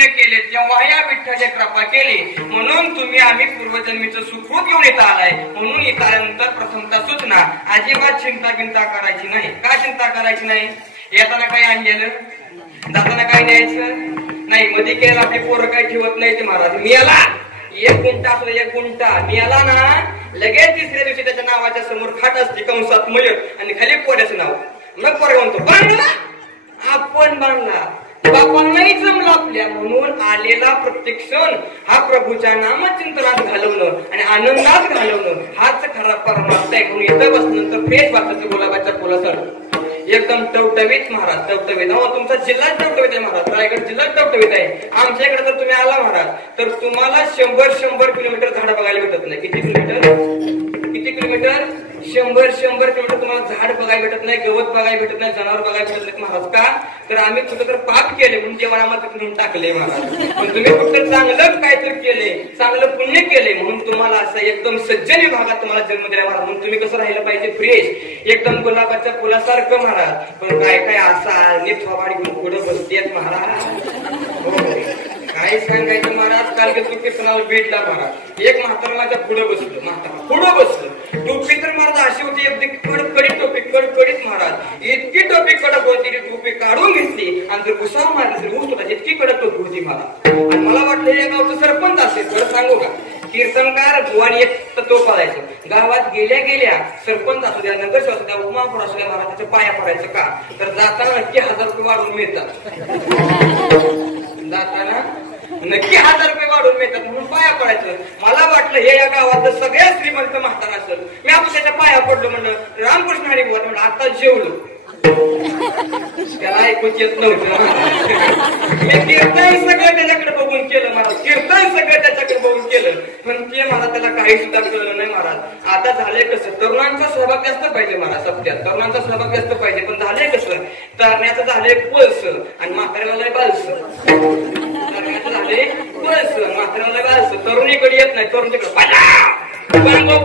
पुण्य केले तेव्हा या विठ्ठलाने कृपा केली म्हणून तुम्ही आम्ही पूर्वजन्मीचं सुखरूप घेऊन येता आलाय म्हणून इथं आल्यानंतर प्रथमतः सूचना अजिबात चिंता बिंता करायची नाही का चिंता करायची नाही येताना काही आणलेलं जाताना काही न्यायचं नाही मध्ये केलं आपली पोरं काही ठेवत नाही ते महाराज मी आला 1 गुंठा असो 1 गुंठा मी आला ना लगेच तिसऱ्या दिवशी त्याच्या नावाच्या समोर खाट असते कंसात मयत आणि खाली पोऱ्याचं नाव मग पोरगा म्हणतो बांधला आपण बांधला बापांनाही जमला आपल्या म्हणून आलेला प्रत्येक क्षण हा प्रभूच्या नामचिंतनात घालवणं आणि आनंदात घालवणं हाच खरा परमार्थ आहे म्हणून इथं बसल्यानंतर फ्रेश वाटायचं गुलाबाच्या फुलासण एकदम टवटवीत महाराज टवटवीत तुमचा जिल्हा टवटवीत आहे महाराज रायगड जिल्हा टवटवीत आहे आमच्याकडे जर तुम्ही आला महाराज तर तुम्हाला 100 किलोमीटर झाड बघायला भेटत नाही किती किलोमीटर 100 किलोमीटर तुम्हाला झाड बघायला भेटत नाही गवत बघायला भेटत नाही जनावर बघायला भेटत नाही महाराज का तर आम्ही कुठं तर पाप केले म्हणून देवाला आम्हाला तिकडून टाकले महाराज पण तुम्ही कुठं चांगलं काहीतरी केले चांगलं पुण्य केले म्हणून तुम्हाला असं एकदम सज्जन विभागात तुम्हाला जन्म दिला महाराज म्हणून तुम्ही कसं राहिलं पाहिजे फ्रेश एकदम गुलाबाच्या फुलासारखं महाराज पण काय काय असा निथवाडी घेऊन पुढे बसतेत महाराज काय सांगायचं महाराज काल गेलो कीर्तनाला भेटला महाराज एक म्हातारा माझ्या पुढे बसलं टोपी तर महाराज अशी होती अगदी कडकडीत टोपी कडकडीत महाराज इतकी टोपी कडक होती टोपी काढून घेतली आणि जर घुसाव मारली तर घुस होता इतकी कडक टोपी होती मला आणि मला वाटलं या गावचं सरपंच असेल खरं सांगू का कीर्तनकार बुवानी एक तत्व पाळायचं गावात गेल्या सरपंच असू द्या नगरसेवक असू द्या उपमहापौर असू द्या महाराजाच्या पाया पडायचं का तर जाताना नक्की 1000 रुपये वाढून मिळतात जाताना नक्की 1000 रुपये वाढून मिळतात म्हणून पाया पडायचं मला वाटलं हे या गावात सगळ्या श्रीमंत म्हातारा असेल मी आपण त्याच्या पाया पडलो म्हणलं रामकृष्ण हरी बोल म्हणलं आता जेवलो त्याला ऐकूच येत नव्हतं मी कीर्तन सगळं त्याच्याकडे बघून केलं महाराज कीर्तन सगळं त्याच्याकडे बघून केलं पण ते मला त्याला काही सुद्धा कळलं नाही महाराज आता झालंय कसं तरुणांचा सहभाग जास्त पाहिजे महाराज सत्यात तरुणांचा सहभाग जास्त पाहिजे पण झालंय कसं तरण्याचं झालंय पळस आणि म्हाताऱ्याला बालस तरण्याचं झालंय पळस म्हाताऱ्याला बालस तरुणीकडे येत नाही तरुण तिकडे बांगो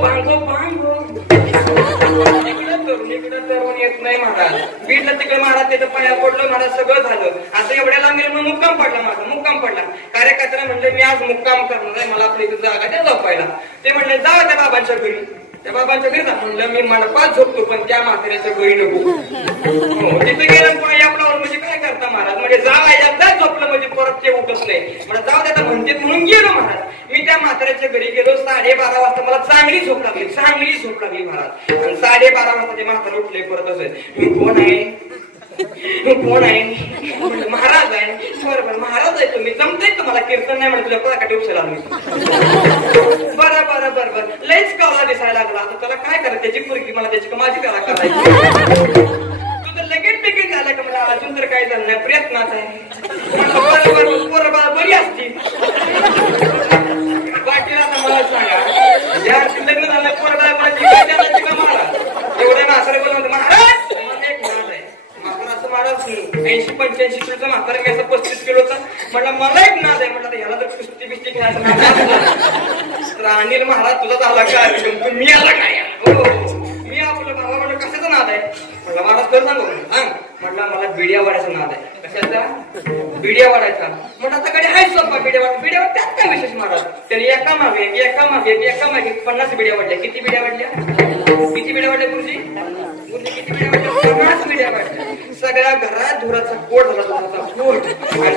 तरुणीकडे तरुण येत नाही महाराज बीडला तिकडे महाराज त्याचं पाया पडलं महाराज सगळं झालं आता एवढ्या लांब गेलं म्हणून मुक्काम पडला कार्यकर्त्याला म्हणलं मी आज मुक्काम करणार आहे मला आपल्या इथं जागा द्या झोपायला ते म्हणले जा त्या बाबांच्या घरी त्या बाबांच्या घरी जा म्हणलं मी मंडपात झोपतो पण त्या म्हाताऱ्याच्या घरी नको तिथे गेलं पुन्हा या आपल्यावर म्हणजे काय करता महाराज म्हणजे जावा एकदा झोपलं म्हणजे परत ते उठत नाही मला जाऊ द्या म्हणते म्हणून गेलो महाराज मी त्या म्हाताऱ्याच्या घरी गेलो 12:30 वाजता मला चांगली झोप लागली महाराज आणि 12:30 वाजता ते म्हातारा उठले परत असेल मी कोण आहे महाराज आहे बरोबर महाराज आहे तुम्ही जमतंय तुम्हाला कीर्तन नाही म्हणत तुझ्या पदाकाठी उशाला बरं लयच कावला दिसायला लागला आता त्याला काय करायचं त्याची पोरगी मला त्याची माझी कला करायची तुझं लगेच बेगीन झालं का मला अजून तर काही झालं नाही प्रयत्नाच आहे बरोबर बरी असती बाकीला मला सांगा या लग्न झालं पोरगा मला एवढ्या म्हातारे बोलवत महाराज असं महाराज 80-85 किलोचा म्हातारा घ्यायचा 35 किलोचा म्हटलं मला एक नाद आहे म्हटलं ह्याला जर कुस्ती बिस्ती खेळायचं तर अनिल महाराज तुझा झाला काय मी आला काय मी आपलं बाबा म्हटलं कशाचा नाद आहे म्हटलं महाराज तर सांगू म्हटलं मला बिड्या वाढायचा नाद आहे कशाचा बिड्या वाढायचा म्हटलं आता कडे आहे सोपा बिड्या त्यात काय विशेष महाराज त्याने एका मागे 50 बिड्या वाढल्या किती बिड्या वाढल्या गुरुजी किती बिड्या वाढल्या 50 बिड्या वाढल्या सगळ्या घरात धुराचा कोट झाला आणि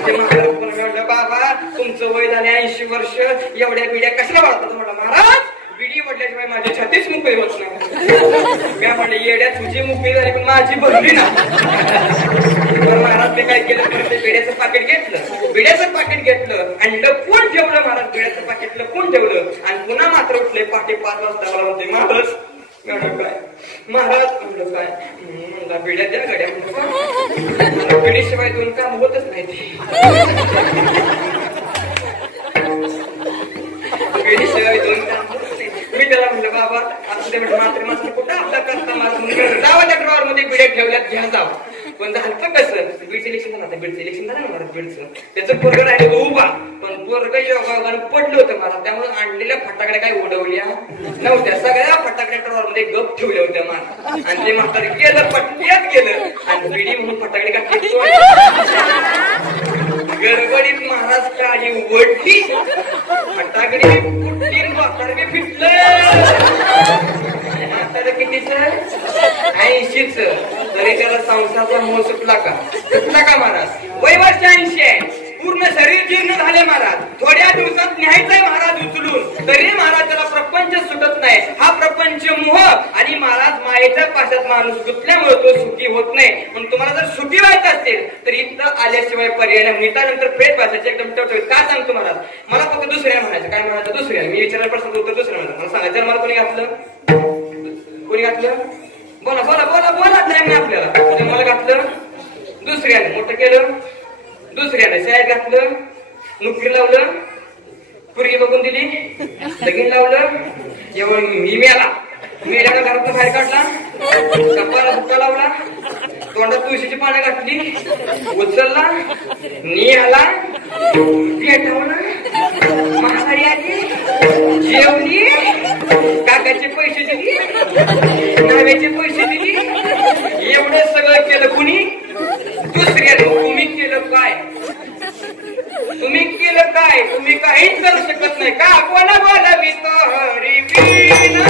ते महाराज म्हणलं बाबा तुमचं वय झाले 80 वर्ष एवढ्या बिड्या कशाला वाढतात म्हटलं महाराज बिडी वडल्याशिवाय माझी छातीच मोकळी होत नाही मी म्हणले येड्या तुझी मोकळी झाली पण माझी भरली ना महाराज ते काय केलं ते बिड्याचं पाकिट घेतलं आणि लपून ठेवलं महाराज बिड्याचं पाकिट लपून ठेवलं आणि पुन्हा मात्र उठले पहाटे 5 वाजता मला म्हणते महाराज काय महाराज म्हणलं काय म्हणला बिड्या द्या गड्या बिडीशिवाय 2 काम होतच नाही बिडीशिवाय 2 काम मी त्याला म्हणलं बाबा असं ते म्हणलं मात्र कुठं आपला करता माझं जावा त्या ड्रॉवर मध्ये बिड्या ठेवल्यात घ्या जावं पण झालं कसं बीडचं इलेक्शन झालं बीडचं इलेक्शन झालं ना महाराज बीडचं त्याचं पोरगं राहिलं उभा पण पोरगं योगायोगानं पडलं होतं महाराज त्यामुळे आणलेल्या फटाकड्या काही उडवल्या नव्हत्या सगळ्या फटाकड्या ड्रॉवर मध्ये गप ठेवल्या होत्या महाराज आणि ते म्हातारे गेलं पटक्यात गेलं आणि बिडी म्हणून फटाकडे का गडबडीत महाराज महाराज काळी उघडली फटाकडी फुटली वाकडे फिटलं. आता कितीच 80च तरी त्याला संसाराचा मोह सुटला का? सुटला का महाराज? वय वर्ष 80 आहे. पूर्ण शरीर जीर्ण झाले महाराज. थोड्या दिवसात न्यायचंय महाराज उचलून, तरी महाराज त्याला प्रपंच सुटत नाही. हा प्रपंच मोह आणि महाराज मायेच्या पाशात माणूस गुंतल्यामुळे तो सुखी होत नाही. पण तुम्हाला जर सुखी व्हायचं असेल तर इथं आल्याशिवाय पर्याय नाही. मिनिटानंतर फ्रेश भाषाचे एकदम टवटवीत काय सांगतो महाराज? मला फक्त दुसऱ्या म्हणायचं. काय म्हणायचं? दुसऱ्या. मी विचारणार प्रश्न उत्तर दुसऱ्या म्हणायचं. मला सांगायचं मला कोणी घातलं? कोणी घातलं? बोला बोला बोला बोला. टाइम नाही आपल्याला. मला घातलं दुसऱ्याने. मोठं केलं दुसऱ्याने. शाळेत घातलं, नोकरी लावलं, पुरगी बघून दिली, लगीन लावलं. एवढं मी मेल्यानं घरातून बाहेर काढला, कपाला बुक्का लावला, तोंडात तुळशीची पानं घातली, उचलला, निघाला, पेटवलं, म्हातारी आली, जेवली, काकाचे पैसे दिली, नाव्याचे पैसे दिली. एवढं सगळं केलं कुणी? दुसऱ्याने. तुम्ही केलं काय? तुम्ही केलं काय? तुम्ही काहीच करू शकत नाही का? कोणा बोलावी तो हरी वीणा.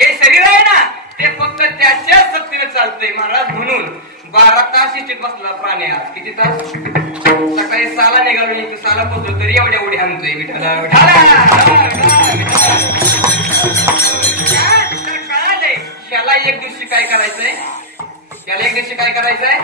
हे शरीर आहे ना ते फक्त त्याच्याच शक्तीने चालतंय महाराज. म्हणून 12 तास इष्टीत बसला प्राणी. आज किती तास? सकाळी 6ला निघालो, 6ला पोहोचलो तरी एवढ्या उडी आणतोय. विठाला कळालंय. ह्याला एक दिवशी काय करायचंय? ह्याला एक दिवशी काय करायचंय?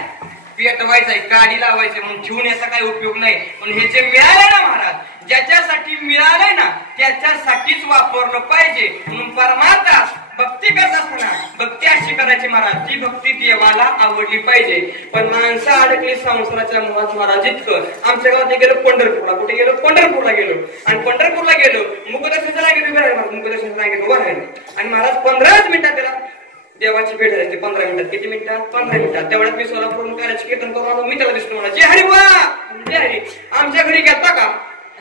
पेटवायचंय, काडी लावायचंय. म्हणून ठेवून याचा काही उपयोग नाही. पण हे जे मिळालंय ना महाराज, ज्याच्यासाठी मिळालंय ना त्याच्यासाठीच वापरलं पाहिजे. म्हणून परमात्मा भक्ती करत असताना भक्ती अशी करायची महाराज, ती भक्ती देवाला आवडली पाहिजे. पण माणसं अडकली संसाराच्या मोहात महाराज. इतकं आमच्या गावात गेलो पंढरपूरला. कुठे गेलो? पंढरपूरला गेलो. आणि पंढरपूरला गेलो, मुखदर्शनाला गेलो, उभं राहिलो. मुखदर्शनाला गेलो, उभं राहिलो. आणि महाराज 15 मिनिटात त्याला देवाची भेट झाली. 15 मिनिटात. किती मिनिटात? 15 मिनिटात. तेवढ्यात मी सोलापूरून कार्याचे कीर्तन करून आलो. मी त्याला दिसलो म्हणा, जय हरी वा, जय हरी. आमच्या घरी घेता का?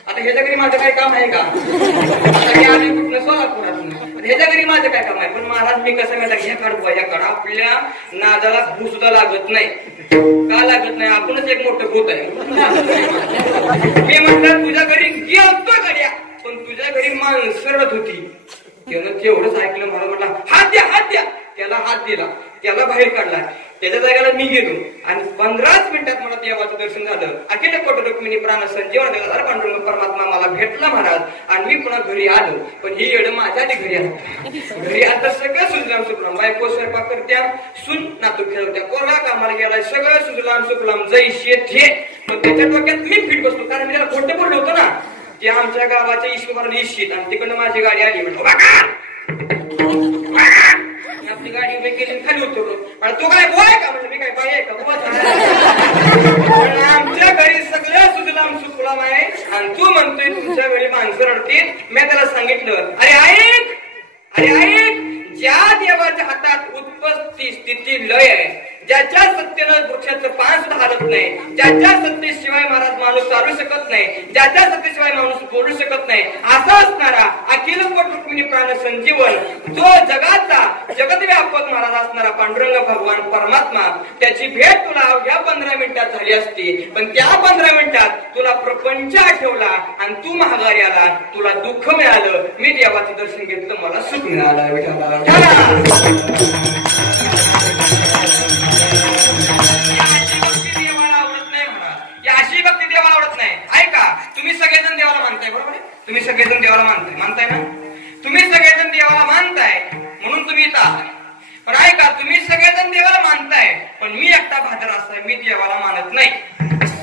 आता ह्याच्या घरी माझं काय काम आहे का? आता मी आली कुठलं? सोलापुरातून. ह्याच्या घरी माझं काय काम आहे? पण महाराज मी कसं माहिती, ह्या कडबा ह्या कड आपल्या नादाला भू सुद्धा लागत नाही. का लागत नाही? आपणच एक मोठं भूत आहे. मी म्हटलं तुझ्या घरी गेलतो गड्या, पण तुझ्या घरी माणसं रडत होती. त्यानं तेवढंच ऐकलं. मला म्हटलं हात द्या, हात द्या. त्याला हात दिला, त्याला बाहेर काढला. त्याच्या जागेला मी गेलो आणि 15 मिनिटात मला देवाचं दर्शन झालं. अखिल कोटी रुक्मिणी प्राण संजीवन देणारा पांडुरंग परमात्मा मला भेटला महाराज. आणि मी पुन्हा घरी आलो. पण ही येड माझ्या आधी घरी आलं. घरी आता सगळं सुजलाम सुफलाम. बायको स्वयंपाक करत्या, सून नातू खेळत्या, कोरडा कामाला गेलाय, सगळं सुजलाम सुफलाम जैसे थे. पण त्याच्या डोक्यात मी फिट बसतो, कारण मी त्याला खोटं बोललो होतो ना. ते आमच्या गावाच्या ईश्वर इशित आणि तिकडनं माझी गाडी आली. म्हणतो आपली गाडी उभी केली, खाली उतरलो. आणि तो काय बोय का? म्हणजे मी काय बाई आहे का? आमच्या घरी सगळं सुजलाम सुफलाम आहे आणि तू म्हणतोय तुमच्या घरी माणसं रडतील. मी त्याला सांगितलं, अरे ऐक, अरे ऐक, ज्या देवाच्या हातात उत्पत्ती स्थिती लय आहे, ज्याच्या सत्तेनं वृक्षाचं पान सुद्धा हलत नाही, ज्याच्या सत्तेशिवाय महाराज माणूस चालू शकत नाही, ज्याच्या सत्तेशिवाय माणूस बोलू शकत नाही, असा असणारा अखिल कोटी रुक्मिणी प्राण संजीवन, जो जगाचा जगतव्यापक महाराज असणारा पांडुरंग भगवान परमात्मा, त्याची भेट तुला अवघ्या 15 मिनिटात झाली असती. पण त्या 15 मिनिटात तुला प्रपंच आठवला आणि तू महागारी आला, तुला दुःख मिळालं. मी देवाचं दर्शन घेतलं, मला सुख मिळालं. विठाला तुम्ही सगळेजण देवाला मानताय ना? तुम्ही सगळेजण देवाला मानताय म्हणून तुम्ही इथं आलाय. पण ऐका, तुम्ही सगळेजण देवाला मानताय पण मी एकटा भादर असाय, मी देवाला मानत नाही.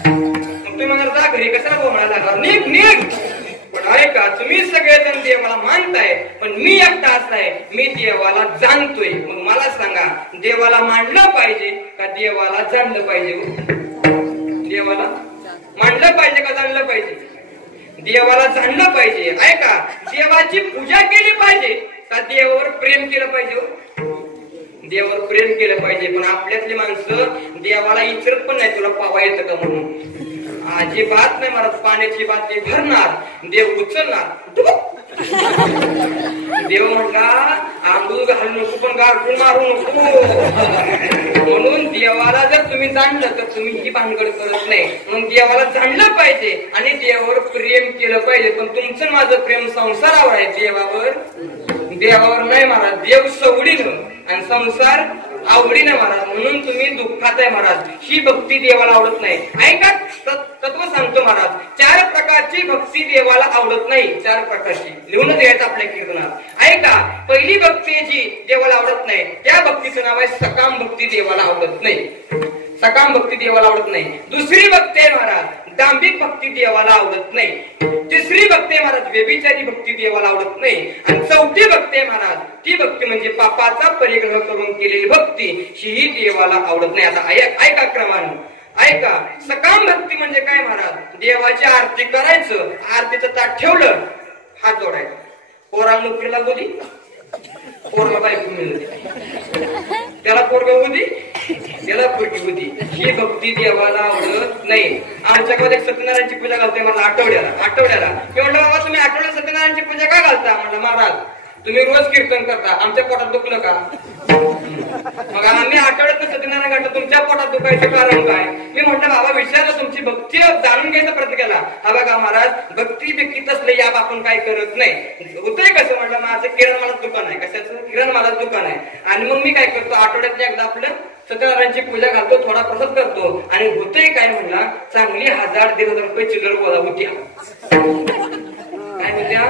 मग तुम्ही म्हणा जा घरी, कशाला बोलायला लागला, निघ निघ. पण ऐका, तुम्ही सगळेजण देवाला मानताय पण मी एकटा असाय, मी देवाला जाणतोय. मग मला सांगा, देवाला मानलं पाहिजे का देवाला जाणलं पाहिजे? देवाला मानलं पाहिजे का जाणलं पाहिजे? देवाला जाणलं पाहिजे. ऐका, देवाची पूजा केली पाहिजे का देवावर प्रेम केलं पाहिजे? देवावर प्रेम केलं पाहिजे. पण आपल्यातली माणसं देवाला विचारत पण नाही तुला पावा येतं का म्हणून. अजिबात नाही महाराज. पाण्याची बाटली भरणार, देव उचलणार, देव म्हणला आंघोळ घालू नको पण गारठून मारू नको. म्हणून देवाला जर तुम्ही जाणलं तर तुम्ही ही भानगड करत नाही. म्हणून देवाला जाणलं पाहिजे आणि देवावर प्रेम केलं पाहिजे. पण तुमचं माझं प्रेम संसारावर आहे, देवावर नाही महाराज. देव सवडीनं आणि संसार आवडीने महाराज. म्हणून तुम्ही दुःखात आहे महाराज. ही भक्ती देवाला आवडत नाही. ऐका, तत्व सांगतो महाराज. 4 प्रकारची भक्ती देवाला आवडत नाही. 4 प्रकारची लिहूनच द्यायचं आपल्या कीर्तनात. ऐका, पहिली भक्ती जी देवाला आवडत नाही त्या भक्तीचं नाव आहे सकाम भक्ती. देवाला आवडत नाही, सकाम भक्ती देवाला आवडत नाही. दुसरी भक्ती आहे महाराज दांभिक भक्ती, देवाला आवडत नाही. तिसरी भक्ती आहे महाराज व्यभिचारी भक्ती, देवाला आवडत नाही. आणि चौथी भक्ती आहे महाराज ती भक्ती म्हणजे पापाचा परिग्रह करून केलेली भक्ती, ही देवाला आवडत नाही. आता ऐका क्रमानं, ऐका. सकाम भक्ती म्हणजे काय महाराज? देवाची आरती करायचं, आरतीचं ताट ठेवलं, हात जोडायचा. पोराला नोकरी लागू दे, पोरला बायको मिळू, त्याला पोरगा होऊ दे, त्याला पोरगी होती. ही भक्ती देवाला आवडत नाही. आमच्या गावात एक सत्यनारायणची पूजा घालते मला आठवड्याला. मी म्हटलं बाबा तुम्ही आठवड्याला सत्यनारायणची पूजा का घालता? म्हटलं महाराज तुम्ही रोज कीर्तन करता, आमच्या पोटात दुखलं का? मग आम्ही आठवड्यात सत्यनारायण घालतो, तुमच्या पोटात दुखायचं कारण काय? मी म्हटलं बाबा विचारलं, तुमची भक्ती जाणून घ्यायचा प्रयत्न केला. हा बघा महाराज, भक्ती बिक्तीत असले याप आपण काय करत नाही. होतंय कसं? म्हटलं माझं किरण मला दुकान आहे. कशाचं किरण मला दुकान आहे. आणि मग मी काय करतो, आठवड्यात एकदा आपलं सत्यनारायणची पूजा घालतो, थोडा प्रसाद करतो. आणि होतंय काय म्हणला, चांगली 1000-1500 रुपये चिल्लर गोळा होती. काय म्हणत्या?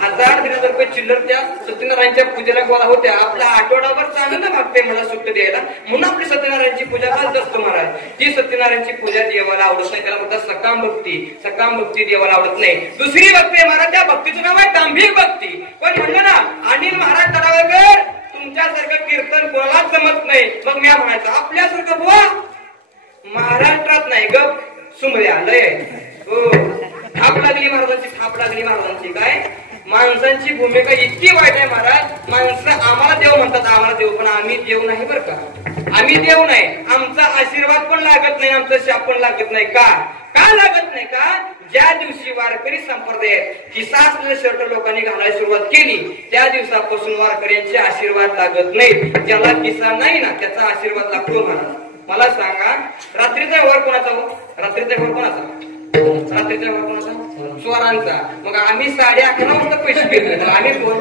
1000-1500 रुपये चिल्लर त्या सत्यनारायणच्या पूजेला गोळा होत्या. आपला आठवडाभर चांगलं भागते मला सुट्ट द्यायला, म्हणून आपली सत्यनारायणची पूजा घालत असतो महाराज. ती सत्यनारायणची पूजा देवाला आवडत नाही. त्याला म्हणतात सकाम भक्ती. सकाम भक्ती देवाला आवडत नाही. दुसरी भक्ती आहे महाराज, त्या भक्तीचं नाव आहे दांभिक भक्ती. पण म्हणलं ना अनिल महाराज तडावकर तुमच्यासारखं कीर्तन कोणालाच जमत नाही. मग मी म्हणायचं आपल्यासारखं बुवा महाराष्ट्रात नाही ग सुमऱ्या लय. हो, थाप लागली महाराजांची. काय माणसांची भूमिका इतकी वाईट आहे महाराज. माणसं आम्हाला देव म्हणतात, आम्हाला देव, पण आम्ही देव नाही बरं का. आम्ही देव नाही. आमचा आशीर्वाद पण लागत नाही, आमचा शाप पण लागत नाही. का लागत नाही? का ज्या दिवशी वारकरी संप्रदायात किसा असलेले शर्ट लोकांनी घालायला सुरुवात केली त्या दिवसापासून वारकऱ्यांचे आशीर्वाद लागत नाही. ज्याला किसा नाही ना त्याचा आशीर्वाद लागतो महाराज. मला सांगा, रात्रीचा व्यवहार कोणाचा हो? रात्रीचा व्यवहार कोणाचा? स्वरांचा. मग आम्ही 11:30 वाजता पैसे घेतले. आम्ही कोण?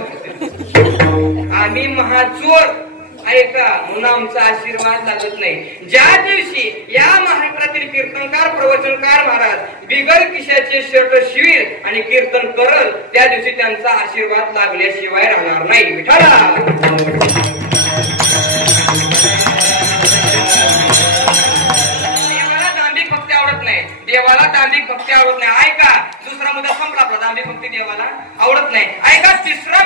आम्ही महाचोर. ऐका, म्हणून आमचा आशीर्वाद लागत नाही. ज्या दिवशी या महाराष्ट्रातील कीर्तनकार प्रवचनकार महाराज बिगर किशाचे शर्ट शिवीर आणि कीर्तन करल त्या दिवशी त्यांचा आशीर्वाद लागल्याशिवाय राहणार नाही. विठाला देवाला दांभिक भक्ती आवडत नाही. ऐका, दुसरा मुद्दा संपला आपला. दांभिक भक्ती देवाला आवडत नाही. ऐका, तिसरा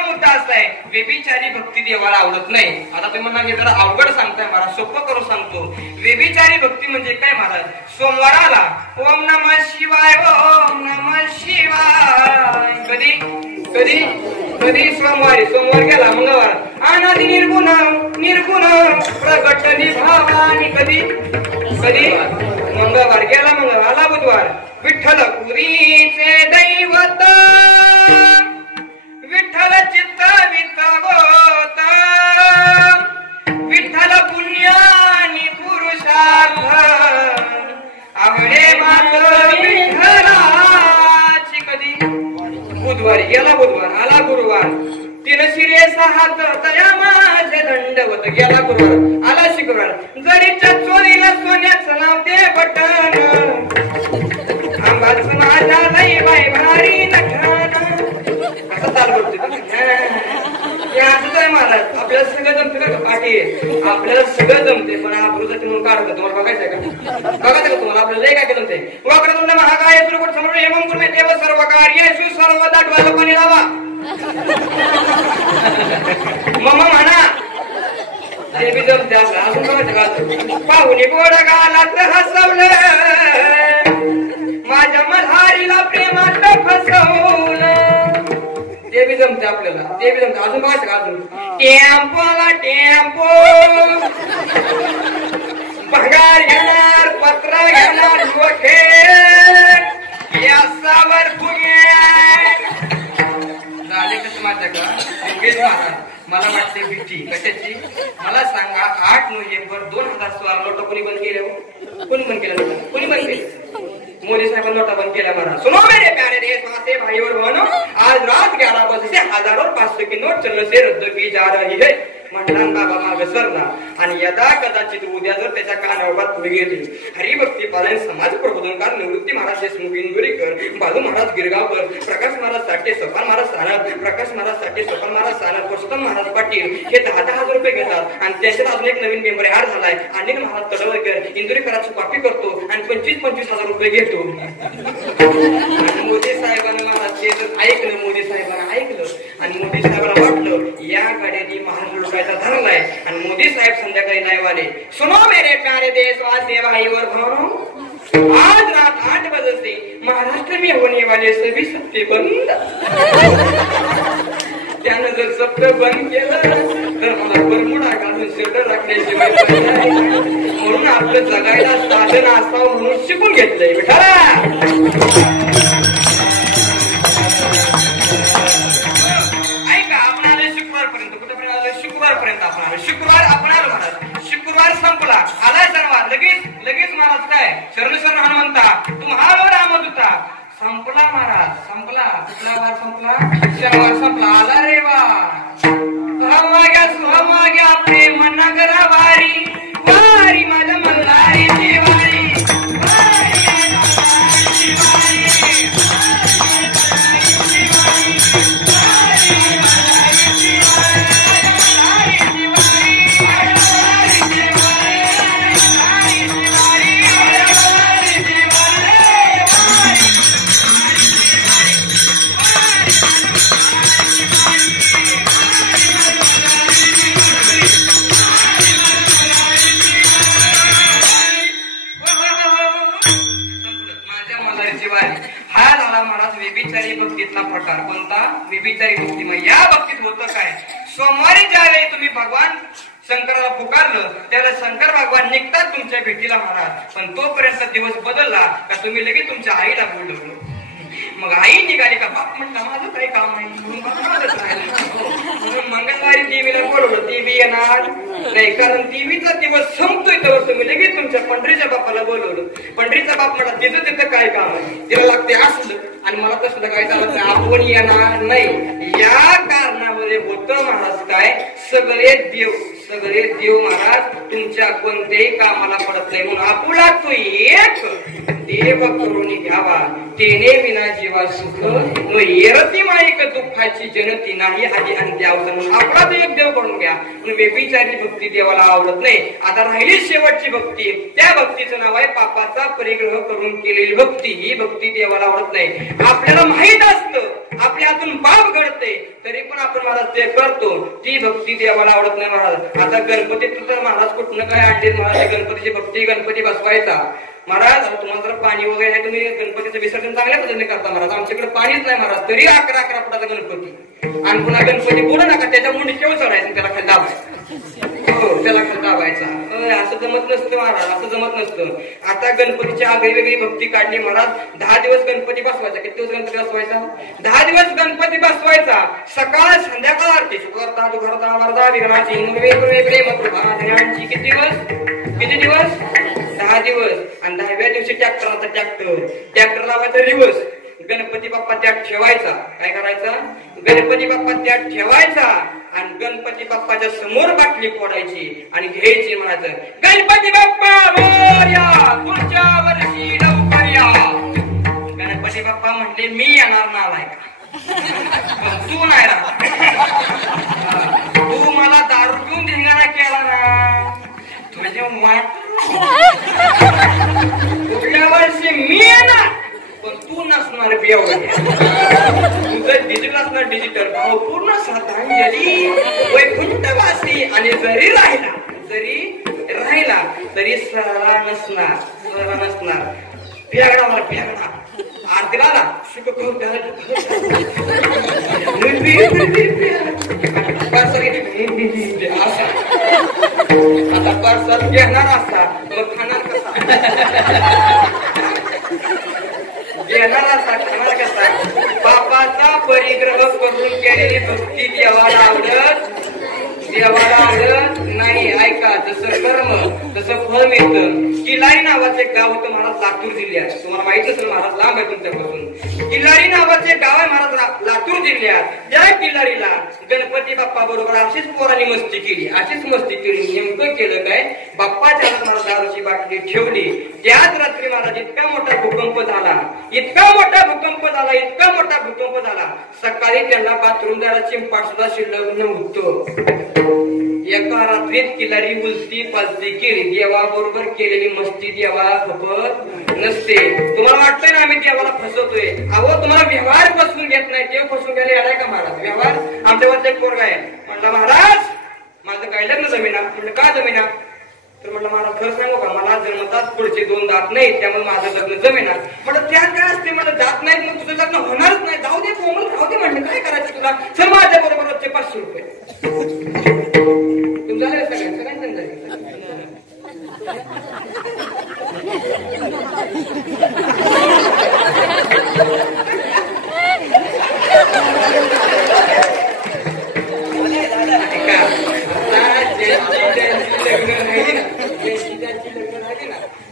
मुद्दा असा आहे, व्यभिचारी भक्ती देवाला आवडत नाही. आता तुम्ही म्हणा जरा अवघड सांगताय महाराज, सोपं करून सांगतो. व्यभिचारी भक्ती म्हणजे काय महाराज? सोमवाराला ओम नमः शिवाय, ओम नमः शिवाय. कधी सोमवार गेला, मंगळवार अनादि निर्गुण प्रगट निभावानी. कधी मंगळवार गेला, मंगळवार आला बुधवार. विठ्ठल पुरीचे दैवत, विठ्ठल चित्त वितवत, विठ्ठल पुण्यानी पुरुषार्थ, आवडे मात विठ्ठलाची. कधी बुधवारी गेला, बुधवार आला गुरुवार. 3 शिरे 6 दया माझे दंडवत. गेला गुरुवार आला शुक्रवार. जरीच्या चोरीला सोन्याचं नाव ते बटन. बघाच माझा लई बाय भारी नखरा कसं चाल करतोय हे असंच आहे महाराज. आपल्याला सगळं जमते का पाठी आपल्याला सगळं जमते पण आबरूसाठी म्हणून काढत तुम्हाला बघायचंय का बघायचं का तुम्हाला आपल्याला काय जमते. वाकडा महाकाय सुरकोट समोर हेमं कुर्मे देव सर्व कार्य सर्व दाटवा लोकांनी लावा मम म्हणा ते बी जमते आपलं. अजून बघायचं का पाहुणे गोडा गालात हसवलं माझ्या मल्हारीला प्रेमात फसवलं ते बी जमते आपल्याला. ते बी जमते. अजून बघायचं का अजून टेम्पोला टेम्पो पगार घेणार पत्र घेणार युवके यासावर झाले कसं माझ्या का मला वाटते भीती कशाची मला सांगा. 8 नोव्हेंबर 2016 नोटा कोणी बंद केल्या कोणी बंद केलं कोणी बंद केलं मोदी साहेबांनी नोटा बंद केल्या. मला सुनो मेरे प्यारे देशवासी भाई और बहनों आज रात 11 बजे से हजारों 500 की नोट चलने से रद्द की जा रही है म्हणला बाबा माग सरला आणि यदा कदाचित उद्या जर त्याच्या कानावर पुढे गेली हरिभक्ती पालन समाज प्रबोधनकार निवृत्ती महाराज देशमुख इंदुरीकर बालू महाराज गिरगावकर प्रकाश महाराज साठे सोपान महाराज सानप प्रकाश महाराज साठे सोपान महाराज सानप पुरुषोत्तम महाराज पाटील हे 10,000 रुपये घेतात आणि त्याच्यात अजून एक नवीन मेंबर ऍड झालाय अनिल महाराज तडवळकर इंदुरीकरांची कॉपी करतो आणि 25,000 रुपये घेतो. मोदी साहेबांनी महाराज ऐकलं मोदी साहेबांना ऐकलं आणि मोदी साहेबांना वाटलं या गाड्यांनी महाराज लोकांचा धरलाय आणि मोदी साहेब संध्याकाळी लाईव्ह आले. सुनो मेरे प्यारे देशवासी भाई और बहनों आज रात 8 बजे से महाराष्ट्र में होने वाले सभी सत्ते बंद. त्यानं जर सत्य बंद केलं तर मला बरमुडा घालून स्वेटर राखल्याशिवाय म्हणून आपलं जगायला साधन असावं म्हणून शिकून घेतलंय विठाला. शुक्रवार आपण आलो महाराज. शुक्रवार संपला आलाय शनिवार लगेच महाराज काय शरण शरण हनुमंता तुम्हाला रामदूता संपला महाराज संपला. कुठला वार संपला शनिवार संपला आला रे वार सुहाग्या प्रेम नगरा वारी वारी माझ्या मल्हारीची वारी भक्तीतला प्रकार कोणता विभिचारी भक्ती. मग या भक्तीत होतं काय सोमवारी ज्यावेळी तुम्ही भगवान शंकराला पुकारलं त्याला शंकर भगवान निघतात तुमच्या भेटीला महाराज. पण तोपर्यंत दिवस बदलला का तुम्ही लगेच तुमच्या आईला बोलवलं. मग आई निघाली का बाप म्हटलं माझं काही काम नाही म्हणून मंगळवारी देवीला बोलवलं. देवी येणार नाही कारण देवीचा दिवस संपतोय तर तुम्ही लगेच तुमच्या पंढरीच्या बापाला बोलवलं. पंढरीचा बाप म्हणा तिचं तिथं काय काम आहे तिला लागते असलं आणि मला तसलं काय चालत नाही आपण येणार नाही. या कारणामध्ये होतं महाराज काय सगळे देव महाराज तुमच्या कोणत्याही कामाला पडत नाही म्हणून आपुला तो एक देव करून घ्यावा तेने विना जीवा सुख व येरती माईक दुःखाची जनती नाही आधी अंत्य अवसर म्हणून आपला तो एक देव करून घ्या. म्हणून व्यभिचारी भक्ती देवाला आवडत नाही. आता राहिली शेवटची भक्ती त्या भक्तीचं नाव आहे पापाचा परिग्रह करून केलेली भक्ती. ही भक्ती देवाला आवडत नाही. आपल्याला माहित असतं आपल्या हातून पाप घडते तरी पण आपण महाराज ते करतो. ती भक्ती देवाला आवडत नाही महाराज. आता गणपतीत तर महाराज कुठनं काय आणले महाराज गणपतीची भक्ती गणपती बसवायचा महाराज. तुम्हाला जर पाणी वगैरे आहे तुम्ही गणपतीचं विसर्जन चांगल्या पद्धतीने करता महाराज. आमच्याकडे पाणीच नाही महाराज तरी 11 फुटाचा गणपती आणि पुन्हा गणपती बोलू नका त्याच्या मुंडी केव्हा चढायचं त्याला खाली दाबायचं. हो त्याला खाली दाबायचा. असं जमत नसतं महाराज असं जमत नसतं. आता गणपतीची आगळी वेगळी भक्ती काढली महाराज. 10 दिवस गणपती बसवायचा. किती दिवस गणपती बसवायचा 10 दिवस गणपती बसवायचा. सकाळ संध्याकाळ आरती शुक्रवारता दुघरता वरदा विघ्नाची प्रेम कृपाची किती दिवस 10 दिवस. आणि 10व्या दिवशी ट्रॅक्टर लावायचा रिवर्स. गणपती बाप्पा त्यात ठेवायचा. काय करायचा गणपती बाप्पा त्यात ठेवायचा आणि गणपती बाप्पाच्या समोर बाटली फोडायची आणि घ्यायची म्हणायचं गणपती बाप्पा मोरया पुढच्या वर्षी लवकर या. तू नाही राहणार. तू मला दारू पिऊन धिंगाणा केला ना तुझे पुढल्या वर्षी मी येणार पण तू नसणार तुझं डिजिटल असणार डिजिटल पूर्ण श्रद्धांजली वैकुंठवासी. आणि जरी राहिला तरी सरळा नसणार फेगडा मला फेगडा आरतीला आला शुक आता परसाद घेणार असा मग खाणार कसा खाणार कसा. बापाचा परिग्रह करून केलेली भक्ती देवाला आवडत नाही. ऐका जसं कर्म तसं फळ मिळतं. किल्लारी नावाचे गाव होतं महाराज लातूर जिल्ह्यात. तुम्हाला माहित असेल महाराज लांब आहे तुमच्यापासून. किल्लारी नावाचे गाव आहे महाराज लातूर जिल्ह्यात. त्या किल्लारीला गणपती बाप्पा बरोबर अशीच पोरांनी मस्ती केली. नेमकं केलं काय बाप्पाच्या हातात महाराज दारूची बाटली ठेवली. त्याच रात्री महाराज इतका मोठा भूकंप झाला सकाळी त्यांना बाथरूम जायला चिंपाट सुद्धा शिल्लक नव्हतं. एका रात्रीत किल्लारी उलटी पालती केली. देवाबरोबर केलेली मस्ती देवा खबर नसते. तुम्हाला वाटतंय ना आम्ही देवाला फसवतोय. अहो तुम्हाला व्यवहार फसवून घेत नाही देव फसवून घ्यायला येणार का महाराज. व्यवहार आमच्यावरचा एक पोरगा आहे म्हटलं महाराज माझं काय लग्न जमिना. म्हटलं का जमिना तर म्हटलं महाराज खरं सांगू का मला जन्मतात पुढचे 2 दात नाही त्यामुळे माझं लग्न जमेना. म्हटलं त्यात काय असते मला दात नाही मग तुझं लग्न होणारच नाही. जाऊ दे कोमल राहू दे. म्हटलं काय करायचं तुला सर माझ्या बरोबर रोजचे 500 रुपये तुमचं झालं सगळ्यांचं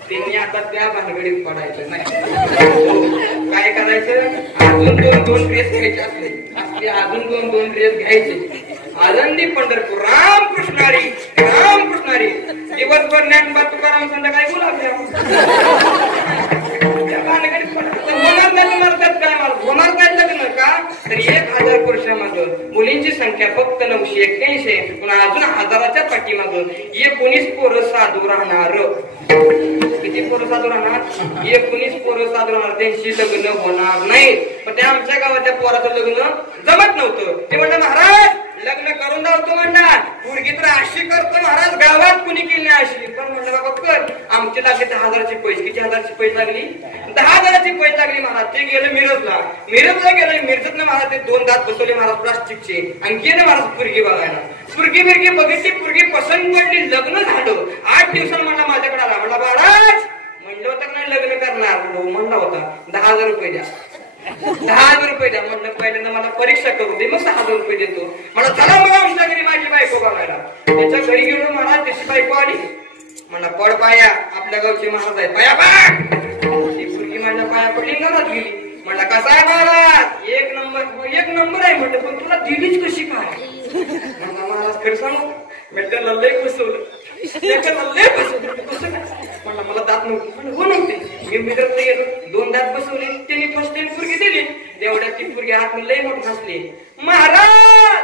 त्यांनी आता त्या भानगडीत पडायचं नाही. काय करायचं अजून 2 ड्रेस घ्यायचे असले अजून 2 ड्रेस घ्यायचे. आनंदी पंढरपूर रामकृष्णारी दिवसभर ज्ञानबा तुकाराम संध्याकाळी बोलावल्या. त्या भानगडीत होणार नाही म्हणतात काय मला होणार नाही लग्न का तर 1000 वर्षामागं मुलींची संख्या फक्त 981 पण अजून 1000च्या पाठीमागं 19 पोरं साधू राहणार. किती पोरं साधू राहणार 19 पोरं साधू राहणार. त्यांची लग्न होणार नाही. पण त्या आमच्या गावाच्या पोराचं लग्न जमत नव्हतं. ते म्हणलं महाराज लग्न करून दावतो म्हणणार पोरगी तर अशी करतो महाराज गावात कुणी केली अशी. पण म्हणलं बाबा कर. आमचे लागले 10,000चे पैसे. किती 10,000ची पैसे लागली 10,000ची पैसे लागली महाराज. ते गेलं मिरजला गेलं. मिरजत महाराज ते 2 दात बसवले महाराज प्लास्टिकचे आणि गेले महाराज पुरगी बघायला. पुरगी बघितली पुरगी पसंत पडली लग्न झालं. 8 दिवसांनी म्हणला माझ्याकडे आला म्हणला महाराज म्हणलं होतं नाही लग्न करणार म्हणला होता 10,000 रुपये द्या 10,000 रुपये द्या. म्हणलं पहिल्यांदा मला परीक्षा करू दे मग 6,000 रुपये देतो. मला चला बघा आमच्या घरी माझी बायको बघायला. त्याच्या घरी गेलो महाराज त्याची बायको आली म्हणला पड पाया आपल्या गावचे महाराज आहे पाया बघ. ती पुरगी माझ्या पाया पडली घरात गेली. म्हणला कसा आहे महाराज 1 नंबर आहे म्हटलं पण तुला दिलीच कशी काय. म्हणला महाराज खरं सांगू मी त्याला लय फसवलं म्हणला मला दात नव्हते. हो नव्हते मी मिरत गेलो 2 दात बसवले त्यांनी फसले पुरगी दिली. तेवढ्या ती पुरगी हात लय मोठ हसले. महाराज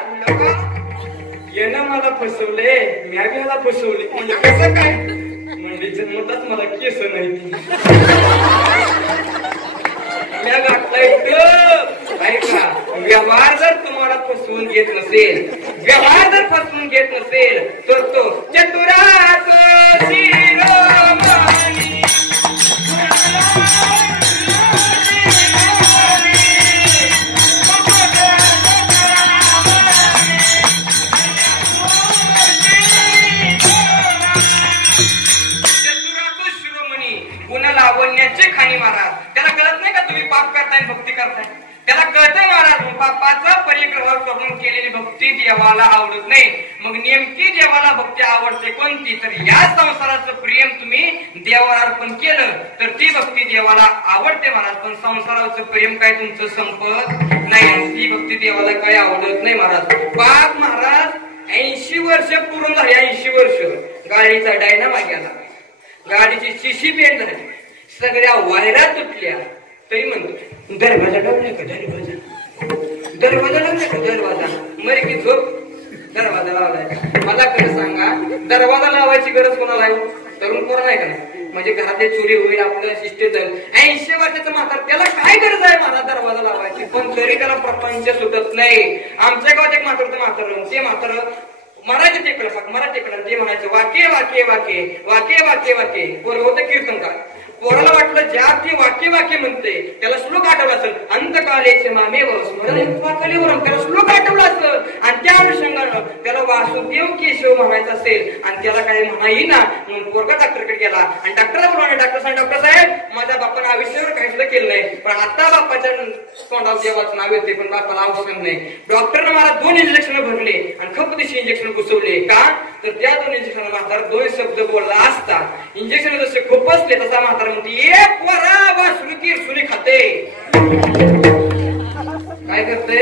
यानं मला फसवले मी ह्याला फसवले. म्हणजे कसं काय म्हणजे जन्मताच मला केस नाही व्यवहार जर तुम्हाला फसवून घेत नसेल तर तो चतुरात शिरोमणी गुणलावण्याचे खाणी महाराज. त्याला कळत नाही का तुम्ही पाप करताय भक्ती करताय. त्याला कळतंय महाराज पापाचा परिग्रह करून केलेली भक्ती देवाला आवडत नाही. मग नेमकी देवाला भक्ती आवडते कोणती तर या संसाराचं प्रेम तुम्ही देवाला अर्पण केलं तर ती भक्ती देवाला आवडते महाराज. पण संसाराचं प्रेम काय तुमचं संपत नाही. ती भक्ती देवाला काय आवडत नाही महाराज. पाप महाराज 80 वर्ष पूर्ण झाली. 80 वर्ष गाडीचा डायनामा गेला. गाडीची शिशी बेंड झाली. सगळ्या वायरा तुटल्या. तरी म्हणतो दरवाजा डबला का दरवाजा लावलाय का? दरवाजा मरे की झोप दरवाजा लावलाय. मला खरं सांगा, दरवाजा लावायची गरज कोणाला आहे? तरुण पोरं नाही का? म्हणजे घरातली चोरी होईल, आपलं शिस्तीत 80 वर्षाचं म्हातार, त्याला काय गरज आहे मला दरवाजा लावायची? पण तरी त्याला प्रपंच सुटत नाही. आमच्या गावात एक म्हातार ते म्हातार मराठी टेकडं ते म्हणायचं वाक्य वाक्य वाक्य वाक्य वाक्य वाक्य. पोरं होतं कीर्तनकार. पोराला वाटलं ज्या ती वाक्य वाक्य म्हणते त्याला श्लोक आठवला असेल. अंतकालेचे मामेव स्मरण, त्याला श्लोक आठवला असेल आणि त्या अनुषंगानं त्याला वासुदेव केशव म्हणायचं असेल आणि त्याला काही म्हणा येईना म्हणून पोरगा डॉक्टरकडे गेला आणि डॉक्टरला बोलवलं. डॉक्टर साहेब माझ्या बापानं आयुष्यावर काही सुद्धा केलं नाही, पण आता बापाच्या तोंडावर देवाचं नाव येते पण बापाला औषध नाही. डॉक्टरनं मला 2 इंजेक्शन भरले आणि खपतीशी इंजेक्शन घुसवले. का तर त्या 2 इंजेक्शन म्हातारा 2 शब्द बोलला असता. इंजेक्शन जसे खुपसले तसा म्हातारा म्हणते एक वरा वासरू किरसुनी खाते. काय करते?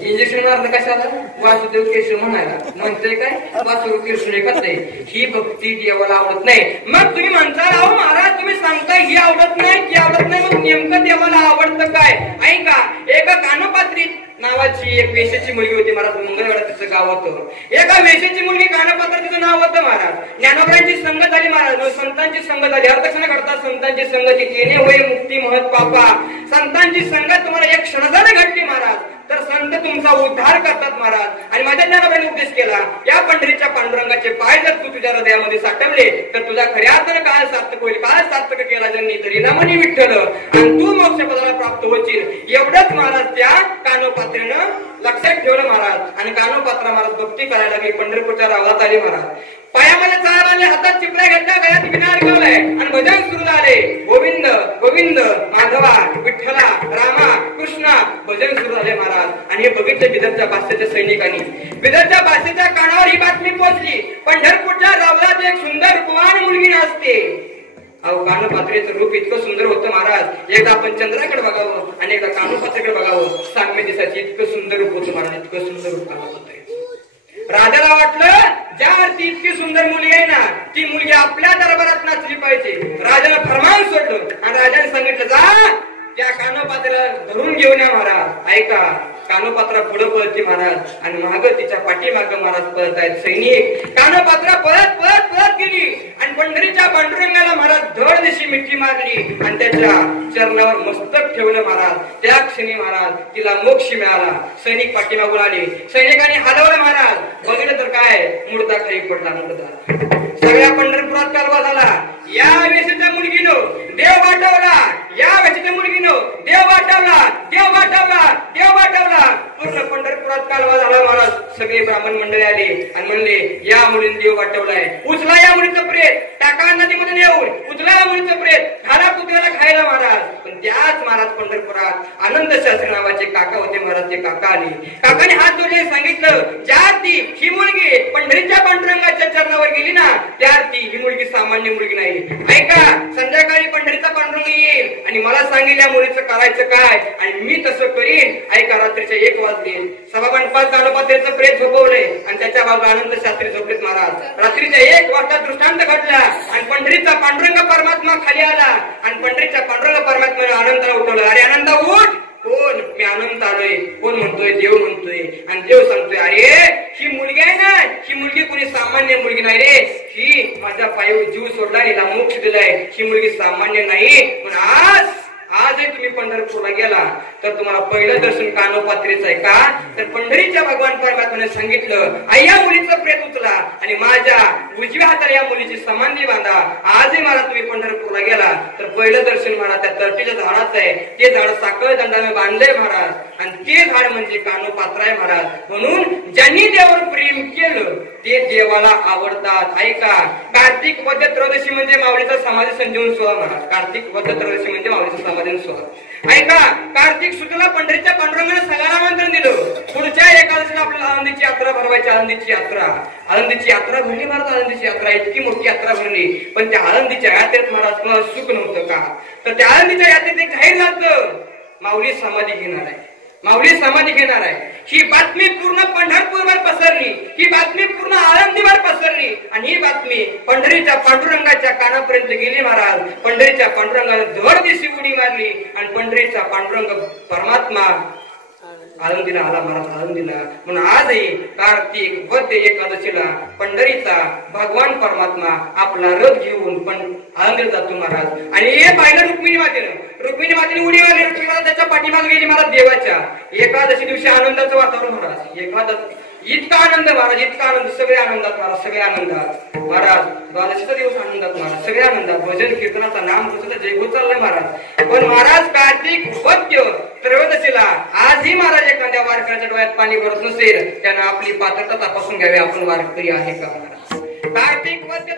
इंजेक्शन अर्थ कशाला? वासुदेव केशव म्हणायला. म्हणते काय? वासरू किरसुनी खाते. ही भक्ती देवाला आवडत नाही. मग तुम्ही म्हणता अहो महाराज तुम्ही सांगताय ही आवडत नाही ती आवडत नाही, मग नेमकं देवाला आवडतं काय? ऐका, एका कानोपात्री नावाची एक वेश्याची मुलगी होती महाराज. मंगळवेढा तिचं गाव होतं. एका वेश्याची मुलगी कानोपात्र तिचं नाव होतं महाराज. ज्ञानोबरांची संगत झाली महाराज, संतांची संगत झाली. अर्धक्षण घडतात संतांची संगती केने होय मुक्ती महत् पापा. संतांची संगत तुम्हाला एक क्षणाला घडली महाराज तर संत तुमचा उद्धार करतात महाराज. आणि माझ्या ज्ञानोबरांनी उपदेश केला या पंढरीच्या पांडुरंगाचे पाय जर तू तुझ्या हृदयामध्ये साठवले तर तुझा खऱ्या अर्थानं काळ सार्थक होईल. काळ सार्थक केला ज्यांनी तरी नामनी विठ्ठल आणि तू मोक्षपदाला प्राप्त होशील. एवढंच महाराज त्या कानोपात्रेनं लक्षात ठेवलं महाराज. आणि कानोपात्रा महाराज भक्ती करायला लागली. पंढरपूरच्या रावळात आली महाराज. पायामध्ये चाळ बांधले, हातात चिपळ्या घेतल्या, गळ्यात विनार गावलाय आणि भजन सुरू झाले. गोविंद गोविंद माधवा विठ्ठला रामा कृष्णा भजन सुरू झाले महाराज. आणि हे बघितलं बिदरच्या बादशाच्या सैनिकांनी. बिदरच्या बादशाच्या कानावर ही बातमी पोहोचली पंढरपूरच्या रावळात एक सुंदर रूपवान मुलगी नाचते. अहो कानोपात्रेचं रूप इतकं सुंदर होतं महाराज. एकदा आपण चंद्राकडे बघावं आणि एकदा कानोपात्रेकडे बघावं. साम्य दिसायची इतकं सुंदर रूप होतं महाराज. इतकं सुंदर रूप कानोपात्रे. राजाला वाटलं ज्या अर्थी इतकी सुंदर मुलगी आहे ना ती मुलगी आपल्या दरबारात नाचली पाहिजे. राजाला फरमान सोडलं आणि राजाने सांगितलं जा त्या कानोपात्रेला धरून घेऊन या महाराज. ऐका, कानोपात्रा पुढे पळते महाराज आणि माग तिच्या पाठीमाग महाराज पळत आहेत सैनिक. कानोपात्रा पळत पळत पळत गेली आणि पंढरीच्या पांडुरंगाला महाराज धड दिशी मिठी मारली आणि त्याच्या चरणावर मस्तक ठेवलं महाराज. त्या क्षणी महाराज तिला मोक्ष मिळाला. सैनिक पाठीमागून आले. सैनिकांनी हलवलं महाराज. बघितलं तर काय मुर्दा खाली पडला. मुर्दा सगळ्या पंढरपुरात कालवा झाला. या वेशीच्या मुलगीनो देव वाटवला, या वेशीच्या मुलगीनो देव वाटवला, देव वाटवला, देव वाटवला. पूर्ण पंढरपुरात कालवा झाला महाराज. सगळे ब्राह्मण मंडळी आले आणि म्हणले या मुलीने देव वाटवलाय, उचला या मुलीचं प्रेत, टाका नदीमध्ये नेऊन, उचला या मुलीचं प्रेत, घाला कुत्र्याला खायला महाराज. पण त्याच महाराज पंढरपुरात आनंद शास्त्री नावाचे काका होते महाराज. ते काका आले. काकाने हात जोडले, सांगितलं ज्या ती ही मुलगी पंढरीच्या पांडुरंगाच्या चरणावर गेली ना त्या ती ही मुलगी सामान्य मुलगी नाही. ऐका, संध्याकाळी पंढरीचा पांडुरंग येईल आणि मला सांगेल या मुलीचं करायचं काय आणि मी तसं करीन. ऐका, रात्रीच्या 1 वाजले. सभामंडपात कानोपात्रेचं प्रेत झोपवले आणि त्याच्या बाजूला आनंद शास्त्री झोपलेत महाराज. रात्रीच्या 1 वाजता दृष्टांत घडला आणि पंढरीचा पांडुरंग परमात्मा खाली आला आणि पंढरीच्या पांडुरंग परमात्म्याने आनंदाला उठवलं. अरे आनंदा उठ. कोण? मी आनंद आलोय. कोण म्हणतोय? देव म्हणतोय. आणि देव सांगतोय अरे ही मुलगी आहे ना ही मुलगी कोणी सामान्य मुलगी नाही रे. ही माझ्या पायावर जीव सोडला, हिला मोक्ष दिलाय. ही मुलगी सामान्य नाही. पण आजही तुम्ही पंढरपूरला गेला तर तुम्हाला पहिलं दर्शन कानोपात्रेचं आहे. का तर पंढरीच्या भगवान परमात्म्याने सांगितलं आई या मुलीचं प्रेत उचला आणि माझ्या उजव्या हाताला या मुलीची समाधी बांधा. आजही मला तुम्ही पंढरपूरला गेला तर पहिलं दर्शन मला त्या तरटीच्या झाडाचं आहे. ते झाड साखळ दंडाने बांधलंय महाराज आणि ते झाड म्हणजे कानोपात्र आहे महाराज. म्हणून ज्यांनी देवावर प्रेम केलं ते देवाला आवडतात. ऐका, कार्तिक वद्य त्रयोदशी म्हणजे माऊलीचा समाधी संजीवन सोहळा महाराज. कार्तिक वद्य त्रयोदशी म्हणजे माऊलीचा समाधी सोहळा. ऐका, कार्तिक शुक्ला पंढरीच्या पांडुरंगाने सगळ्यांना आमंत्रण दिलं. पुढच्या एकादशीला आपल्याला आनंदीची यात्रा भरवायची. आनंदीची यात्रा भरली महाराज. आनंदीची यात्रा इतकी मोठी यात्रा भरली. पण त्या आनंदीच्या यात्रेत महाराज तुम्हाला सुख नव्हतं का? तर त्या आनंदीच्या यात्रेत एक जाहीर झालं माऊली समाधी घेणार आहे. माऊली समाधी घेणार आहे. ही बातमी पूर्ण पंढरपूरवर पसरली. ही बातमी पूर्ण आळंदीवर पसरली आणि ही बातमी पंढरीच्या पांडुरंगाच्या कानापर्यंत गेली महाराज. पंढरीच्या पांडुरंगाने धड दिशी उडी मारली आणि पंढरीचा पांडुरंग परमात्मा आळंदीला आला महाराज, आळंदीला. म्हणून आजही कार्तिक वद्य एकादशीला पंढरीचा भगवान परमात्मा आपला रथ घेऊन पण आळंदीला जातो महाराज. आणि हे पाहिलं रुक्मिणी मातेने उडी मारली. रुक्मिणी माता त्याच्या पाठीमागे गेली महाराज देवाच्या. एकादशी दिवशी आनंदाचं वातावरण महाराज. इतका आनंद महाराज, इतका आनंद, सगळे आनंदात महाराज, सगळे आनंदात महाराज. द्वादशीचा दिवस आनंदात महाराज, सगळे आनंदात. भजन कीर्तनाचा नाम कृष्णाचा जयघोष चाललाय महाराज. पण महाराज कार्तिक वद्य त्रयोदशीला आजही महाराज एखाद्या वारकऱ्याच्या डोळ्यात पाणी भरत नसेल, त्यानं आपली पात्रता तपासून घ्यावी, आपण वारकरी आहे का महाराज. कार्तिक वद्य